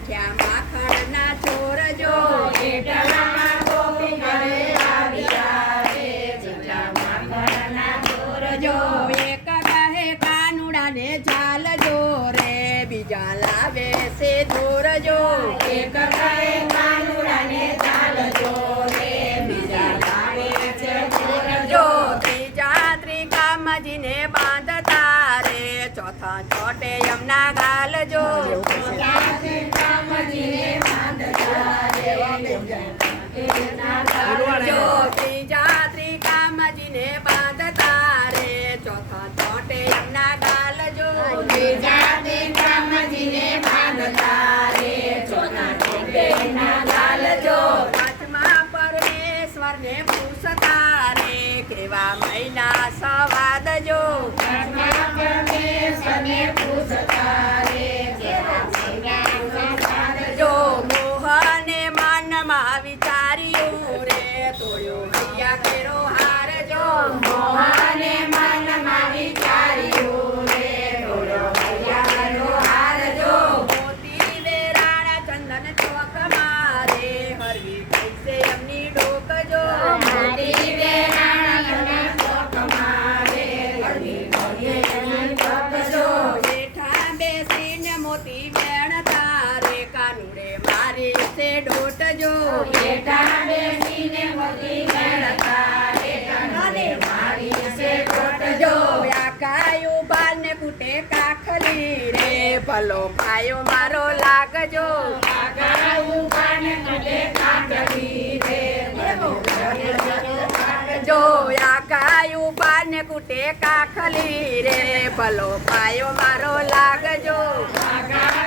મીઠ્યા માખણના ચોર જો જેઠાલાલમાં ગોપી ઘરે આવ્યા રે મીઠા માખણના ચોર જો એક કહે કાનુડાને ઝાલ જો રે બીજા લાવે છે ધોર જો એક કહે કાનુડાને ચાલજો રે બીજા લાવે છે ચોર જો જો ત્રીજા ત્રિકામજીને બાંધતા રે ચોથા ચોટે યમના ગાલ જો કામજીને બાંધતા રે એના જો ત્રીજા ત્રિકામજીને બાંધતા રે ચોથા ચોટે યમના ગાલ જો જાતે કામજીને બાંધતા રે ચોના ચોટેના લાલ જો પાંચમા પરમેશ્વરને પૂછતા રે કેવા મહિના સવાદ જો પરમેશ્વરને પૂછતા રે કેવા મહિના જો મોહને મનમાં વિચાર્યું રે તોડ્યો હૈયા કેરો હાર જો મોહને મનમાં વિચાર્યું રે થોડો હૈયાનો હાર જો મોતી વેરાણા ચંદન ચોક મારે હરવી પૈસે એમની ડોક જો મોતી વેરાણા ચોક મારે હરવી પૈસે એમની ડોક જો બેઠા બેસીને મોતી વેણતા રે કાનુડે મારી છે ડોટ જો બેઠા બેસીને મોતી વેણતા રે કાનુડે મારી છે ડોટ જો કાયું બાને કુટે કાખલી રે ભલો પાયો મારો લાગજો કાકાઉ કાને કડે કાઢી રે જો કાયું બાને કુટે કાખલી રે ભલો પાયો મારો લાગજો કાકા